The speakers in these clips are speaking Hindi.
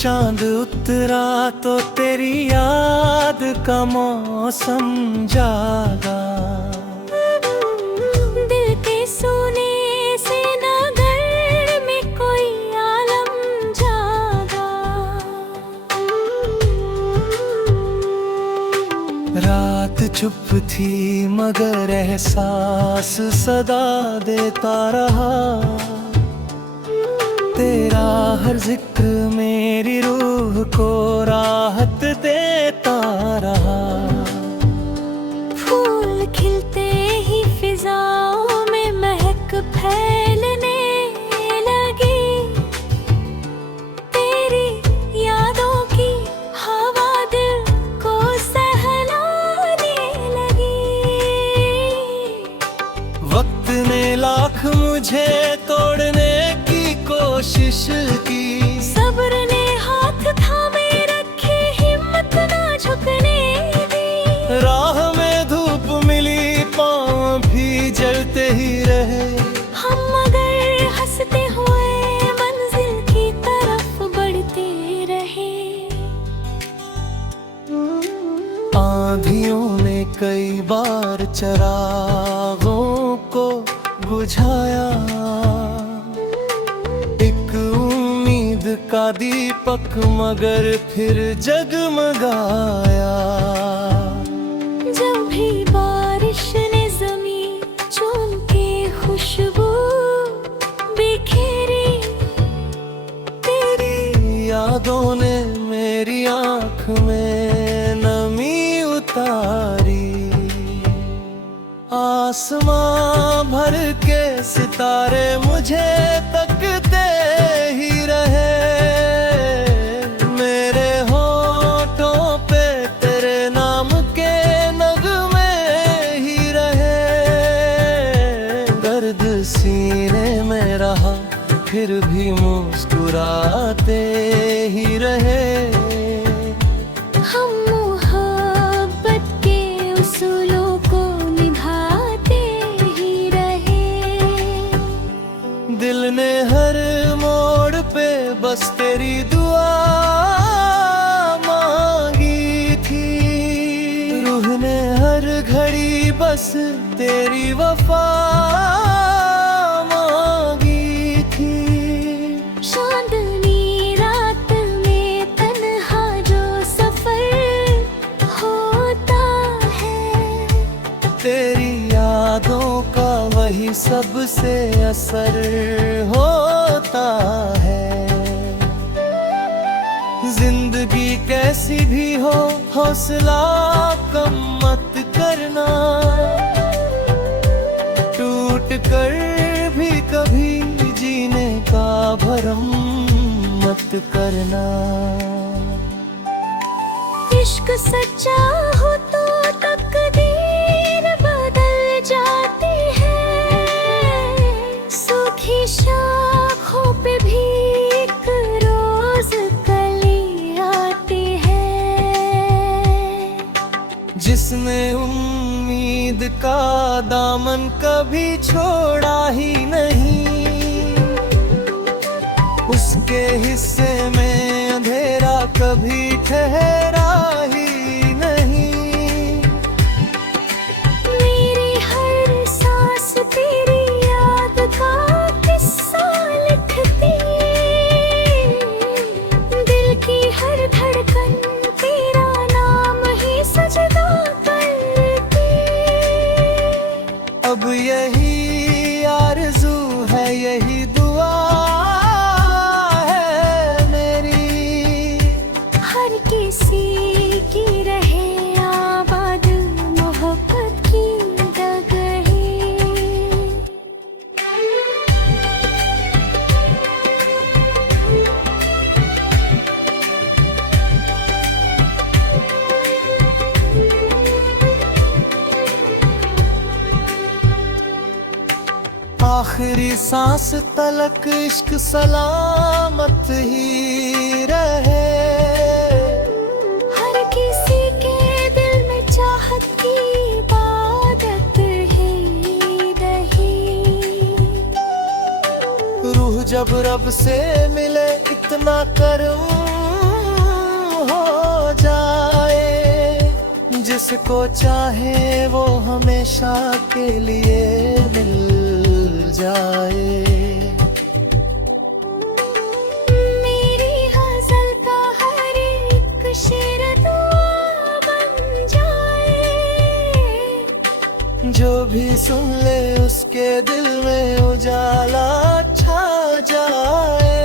चांद उतरा तो तेरी याद का मौसम जागा। दिल के सोने से नगर में कोई आलम जागा। रात चुप थी मगर एहसास सदा देता रहा। तेरा हर जिक्र मेरी रूह को राहत देता रहा। फूल खिलते ही फिजाओं में महक फैलने लगी। तेरी यादों की हवा दिल को सहलाने लगी। वक्त ने लाख मुझे तोड़ने कोशिश की, सब्र ने हाथ थामे रखे हिम्मत ना झुकने दी। राह में धूप मिली पाँव भी जलते ही रहे। हम मगर हंसते हुए मंजिल की तरफ बढ़ते रहे। आंधियों ने कई बार चरागों को बुझाया। का दीपक मगर फिर जगमगाया। जब भी बारिश ने ज़मीं चूम के खुशबू बिखेरी। तेरी यादों ने मेरी आँख में नमी उतारी। आसमां भर के सितारे मुझे तकते ही रहे। सीने में रहा फिर भी मुस्कुराते ही रहे। हम मोहब्बत के उसूलों को निभाते ही रहे। दिल ने हर मोड़ पे बस तेरी दुआ मांगी थी। रूह ने हर घड़ी बस तेरी वफा वही सबसे असर होता है। जिंदगी कैसी भी हो हौसला कम मत करना। टूट कर भी कभी जीने का भरम मत करना। इश्क सच्चा हो तो तकदीर बदल जाती है। सूखी शाखों पे भी एक रोज कली आती है। जिसने उम्मीद का दामन कभी छोड़ा ही नहीं। उसके हिस्से में अंधेरा कभी ठहरा ही नहीं। मेरी हर सांस तेरी याद का किस्सा लिखती। दिल की हर धड़कन तेरा नाम ही सजदा करती। अब यही आरज़ू है यही दुआ की रहे आबाद मोहब्बत की डगरें। आखिरी सांस तलक इश्क सलामत ही रहे। जब रब से मिले इतना करम जिसको चाहे वो हमेशा के लिए मिल जाए। मेरी गजल का हर एक शेर दुआ बन जाए। जो भी सुन ले उसके दिल में उजाला छा जाए।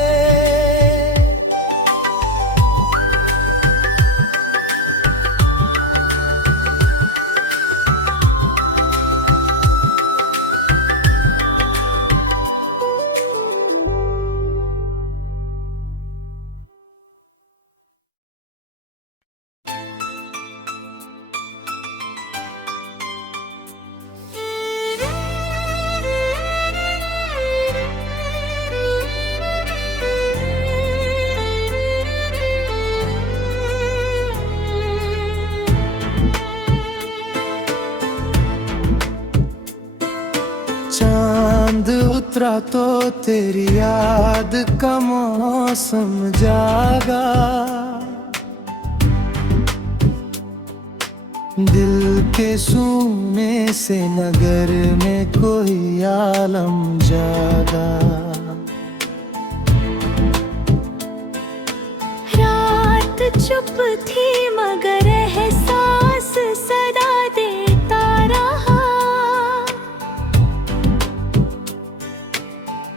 चांद उतरा तो तेरी याद का मौसम जागा। दिल के सूने से नगर में कोई आलम जागा। रात चुप थी मगर एहसास सदा देता रहा।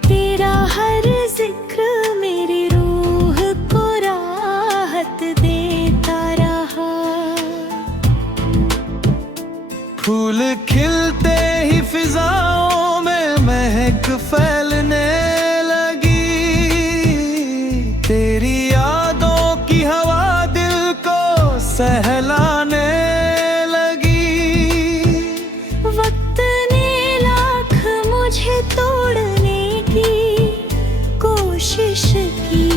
तेरा हर जिक्र मेरी रूह को राहत देता रहा। फूल खिलते ही फिजाओं में महक फैलने लगी। तेरी यादों की हवा दिल को सहलाने लगी। वक्त ने लाख मुझे तोड़ने की कोशिश की।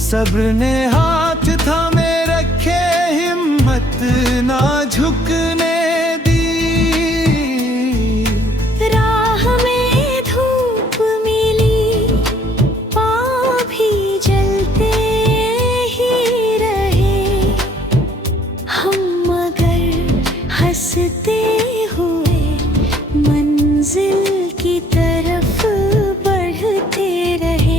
सब्र ने हाथ थामे रखे, हिम्मत ना झुकने दी। राह में धूप मिली, पाँव भी जलते ही रहे। हम मगर हंसते हुए मंजिल की तरफ बढ़ते रहे।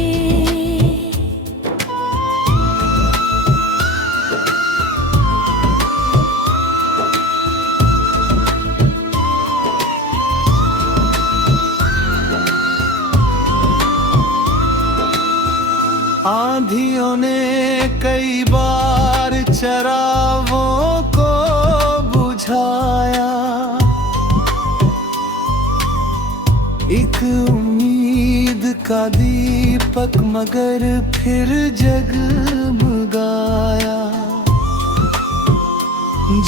आंधियों ने कई बार चरागों को बुझाया। एक उम्मीद का दीपक मगर फिर जगमगाया।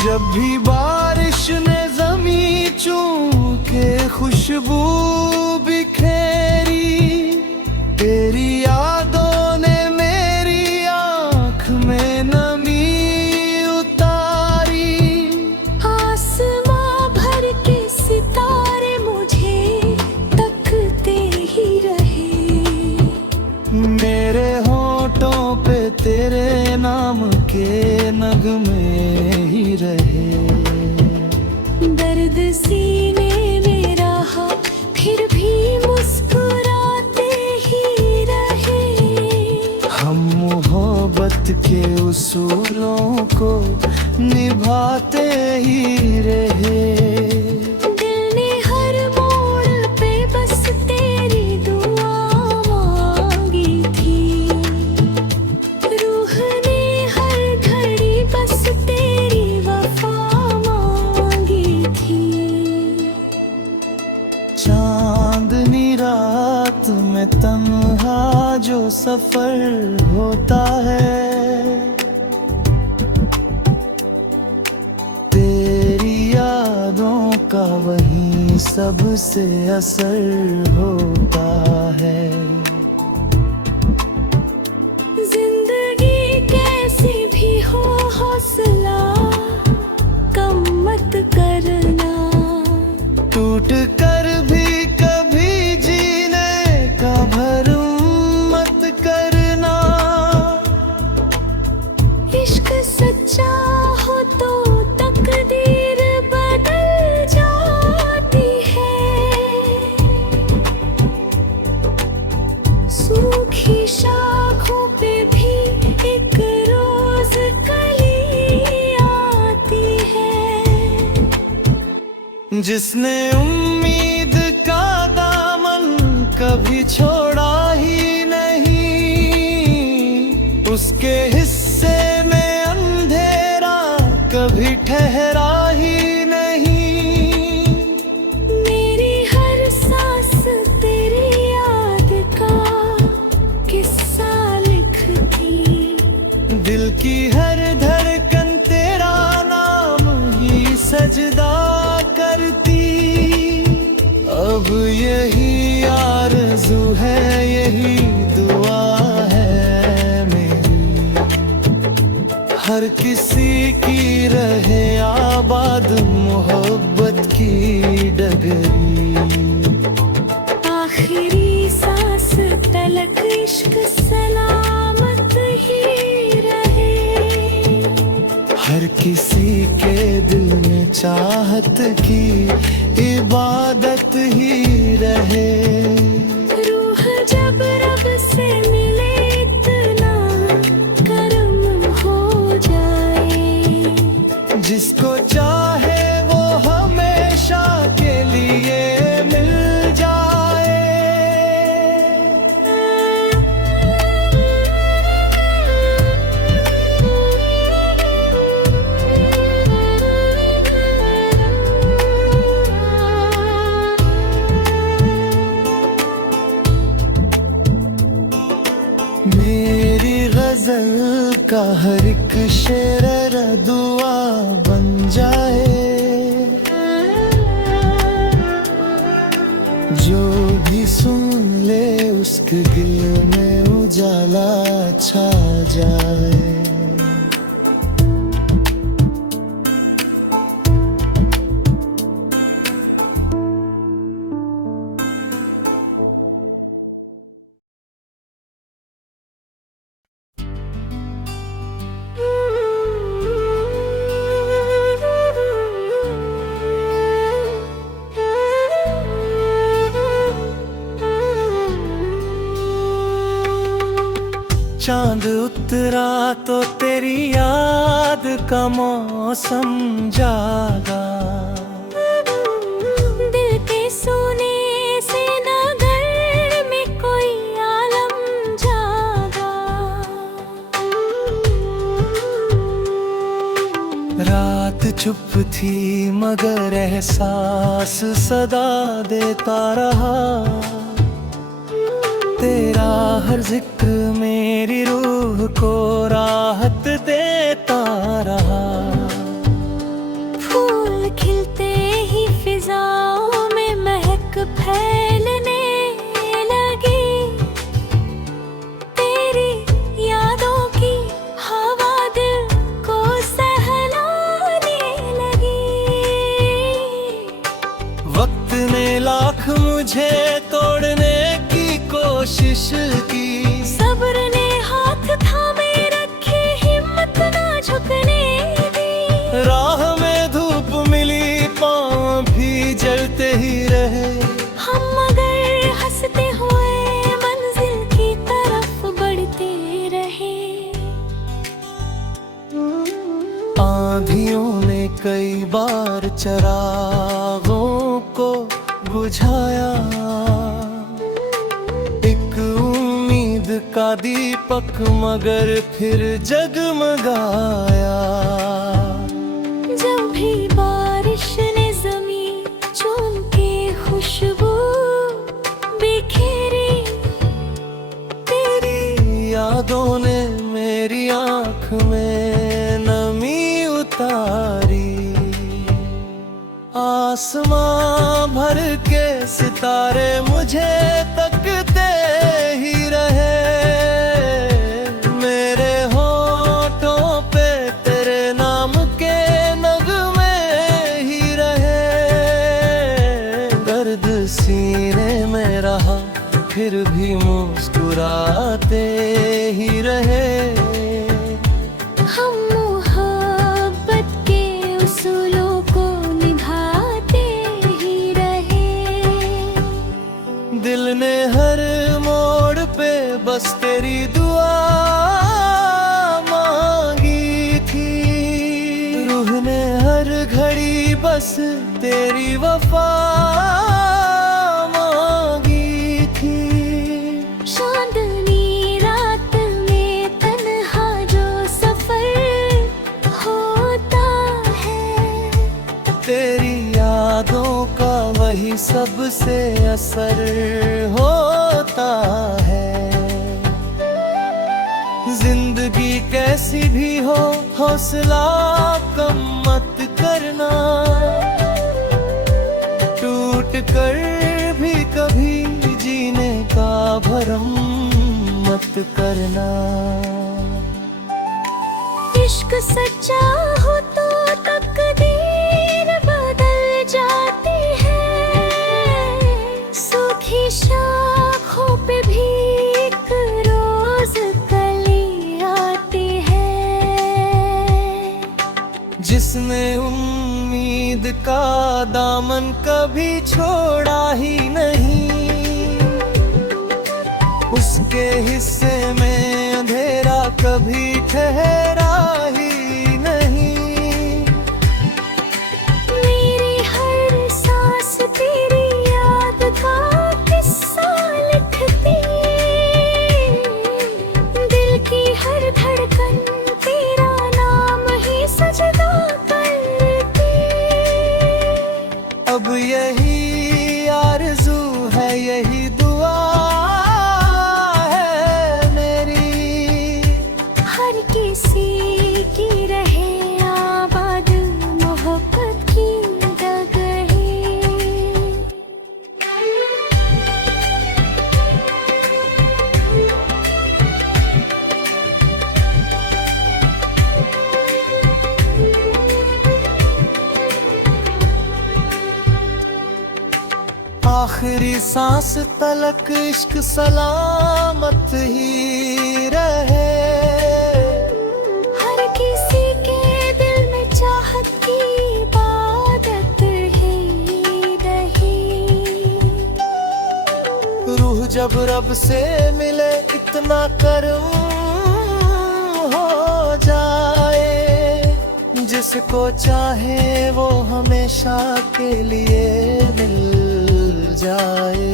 जब भी बारिश ने ज़मीं चूके खुशबू बिखेरी। तेरी यादों ने मेरी आँख में नमी उतारी। आसमां भर के सितारे मुझे तकते ही रहे। मेरे होठों पे तेरे नाम के नगमे ही रहे। दर्द सीने में रहा फिर भी मुस्कुराते ही रहे। हम मोहब्बत के उसूलों को निभाते ही रहे। दिल ने हर मोड़ पे बस तेरी दुआ मांगी थी। रूह ने हर घड़ी बस तेरी वफा मांगी थी। चांदनी रात में तन्हा जो सफर होता है। तेरी यादों का वही सबसे असर होता है। जिंदगी कैसी भी हो हौसला कम मत करना। टूट कर भी कभी जीने का भरम मत करना। इश्क सच्चा हो तो तकदीर जिसने उम्मीद का दामन कभी छोड़ा ही नहीं, उसके हिस्से में अंधेरा कभी ठहरा ही नहीं। मेरी हर सांस तेरी याद का किस्सा लिखती, दिल की हर धड़कन तेरा नाम ही सजदा करती। अब यही आरज़ू है, यही दुआ है मेरी, हर किसी की रहे आबाद मोहब्बत की डगरी। आखिरी सांस तलक इश्क सलामत ही रहे, हर किसी के दिल में चाहत की इबादत ही रहे। रूह जब रब से मिले इतना करम हो जाए, जिसको चाहे वो हमेशा के लिए मिल जाए। मेरी गजल का हर एक शेर दुआ बन जाए, जो भी सुन ले उसके दिल में उजाला छा जाए। चांद उतरा तो तेरी याद का मौसम जागा, दिल के सोने से नगर में कोई आलम जागा। रात चुप थी मगर एहसास सदा देता रहा, तेरा हर जिक्र मेरी रूह को राहत देता रहा। फूल खिलते ही फिजाओं में महक फैलने लगी, तेरी यादों की हवा दिल को सहलाने लगी। वक्त ने लाख मुझे तोड़ने कोशिश की, सब्र ने हाथ थामे रखे हिम्मत ना झुकने दी। राह में धूप मिली पाँव भी जलते ही रहे, हम मगर हंसते हुए मंजिल की तरफ बढ़ते रहे। आंधियों ने कई बार चरागों को बुझाया, का दीपक मगर फिर जगमगाया। जब भी बारिश ने ज़मीं चूम के खुशबू बिखेरी, तेरी यादों ने मेरी आँख में नमी उतारी। आसमां भर के सितारे मुझे तकते ही रहे, फिर भी मुस्कुराते ही रहे। हम मोहब्बत के उसूलों को निभाते ही रहे। दिल बस तेरी वफा मांगी थी। चांदनी रात में तन्हा जो सफर होता है, तेरी यादों का वही सबसे असर होता है। जिंदगी कैसी भी हो हौसला कम मत करना, टूट कर भी कभी जीने का भरम मत करना। इश्क सच्चा हो तो तकदीर बदल जाती है, सूखी शाखों पे भी एक रोज कली आती है। जिसने उम्मीद का दामन कभी छोड़ा ही नहीं, उसके हिस्से में अंधेरा कभी ठहरा ही नहीं। मेरी हर सांस तेरी याद का किस्सा लिखती, दिल की हर धड़कन तेरा नाम ही सजदा करती। अब यही आरज़ू है, यही दुआ है मेरी, हर किसी की रहे आबाद मोहब्बत की डगरी। आखिरी सांस तलक इश्क सलामत ही रहे। हर किसी के दिल में चाहत की इबादत ही रही। रूह जब रब से मिले इतना करम हो जाए, जिसको चाहे वो हमेशा के लिए मिल जाए।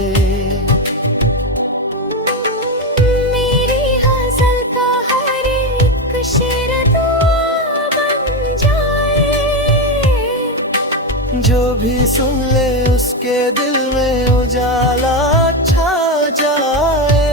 मेरी गजल का हर एक शेर दुआ बन जाए, जो भी सुन ले उसके दिल में उजाला छा जाए।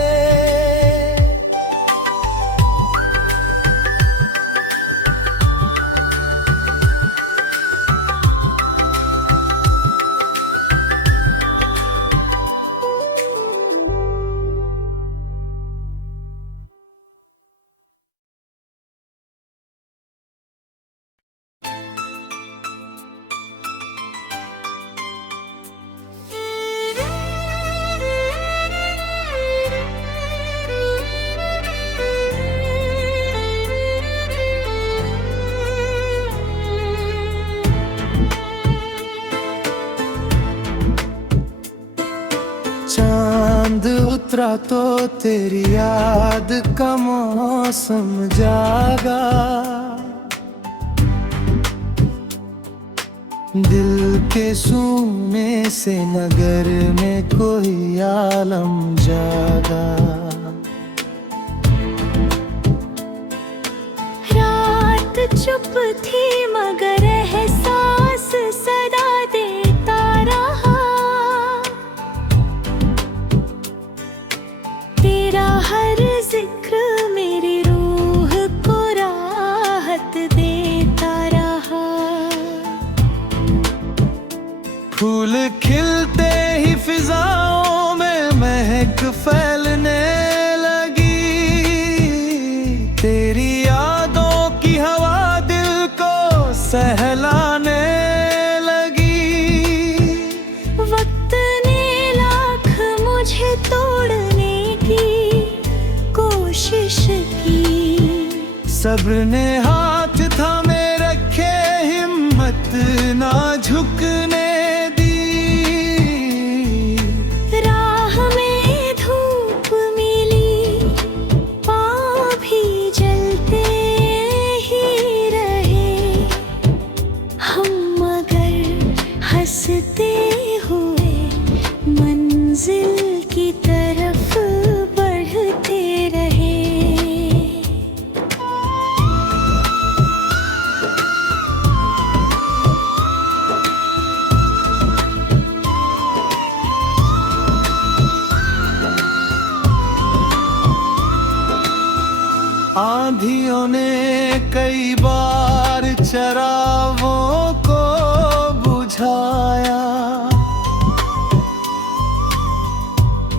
चांद उतरा तो तेरी याद का मौसम जागा, दिल के सूने से नगर में कोई आलम जागा। रात चुप थी मगर एहसास सदा देता रहा, तेरा हर जिक्र मेरी रूह को राहत देता रहा। फूल खिलते ही फिजाओं में महक फैलने लगी, तेरी यादों की हवा दिल को सहलाने लगी। वक्त ने लाख मुझे तोड़ने की कोशिश की, सब्र ने हाथ थामे रखे हिम्मत ना झुकने दी। राह में धूप मिली, पाँव भी जलते ही रहे हम, मगर कई बार चरागों को बुझाया,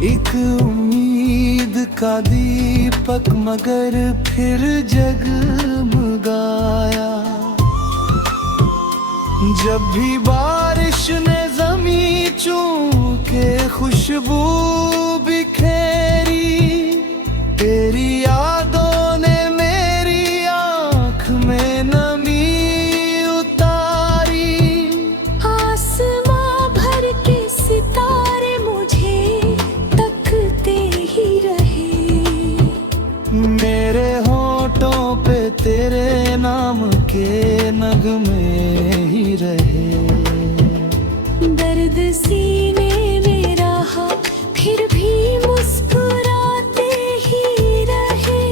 एक उम्मीद का दीपक मगर फिर जगमगाया। जब भी बारिश ने ज़मीं चूम के खुशबू बिखेरी, तेरी यादों ने मेरी आँख में नमी उतारी। आसमां भर के सितारे मुझे तकते ही रहे, मेरे होठों पे तेरे नाम के नगमे ही रहे। दर्द सीने में रहा फिर भी मुस्कुराते ही रहे,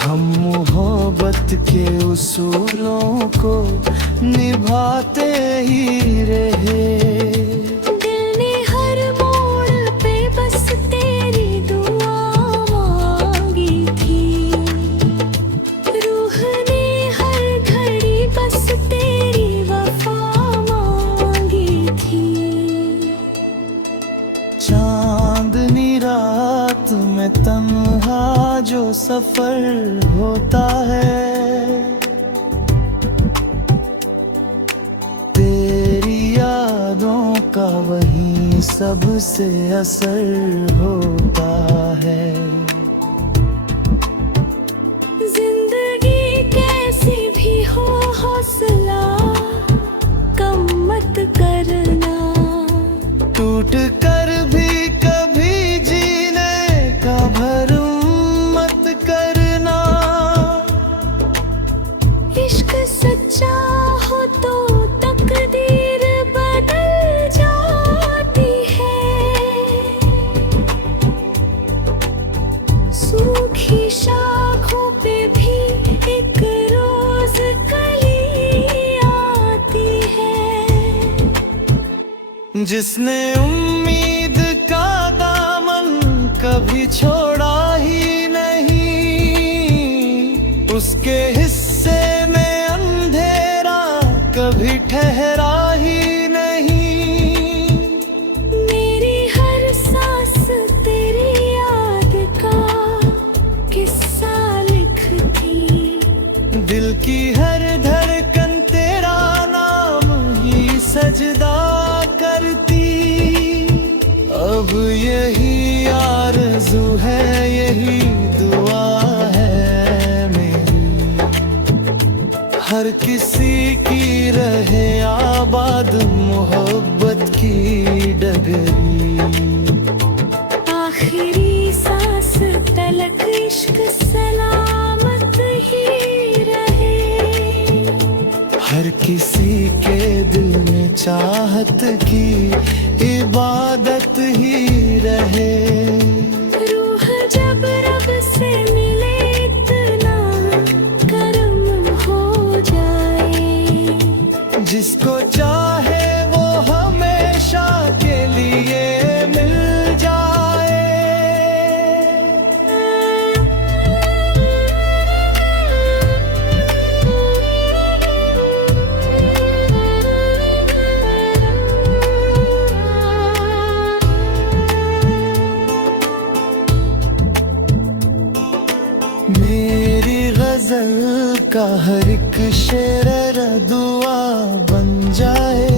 हम मोहब्बत के उसूलों को निभाते ही रहे। दिल ने हर मोड़ पे बस तेरी दुआ मांगी थी, रूह ने हर घड़ी बस तेरी वफा मांगी थी। चांदनी रात में तन्हा जो सफर होता है, तेरी यादों का वही सबसे असर होता है। जिंदगी कैसी भी हो हौसला कम मत करना, टूट कर भी कभी जीने का भरम मत करना। इश्क सच्चा हो तो तकदीर बदल जाती है, सूखी शाखों पे भी एक रोज कली आती है। जिसने उम्मीद का दामन कभी छोड़ा ही नहीं, उसके हिस्से में अंधेरा कभी ठहरा ही नहीं। मेरी हर सांस तेरी याद का किस्सा लिखती, दिल की हर धड़कन तेरा नाम ही सजदा करती। अब यही आरज़ू है, यही दुआ है मेरी, हर किसी की रहे आबाद मोहब्बत की डगरी। आखिरी सांस तलक इश्क सलामत ही रहे, हर किसी के दिल में चाहत की इबादत ही रहे। रूह जब रब से मिले इतना करम हो जाए, जिसको चाहे वो हमेशा के लिए मिल जाए। मेरी गजल का हर एक शेर दुआ बन जाए,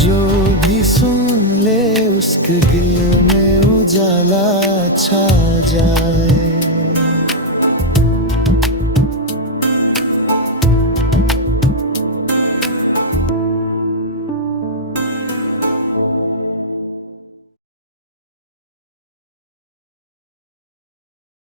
जो भी सुन ले उसके दिल में उजाला छा जाए।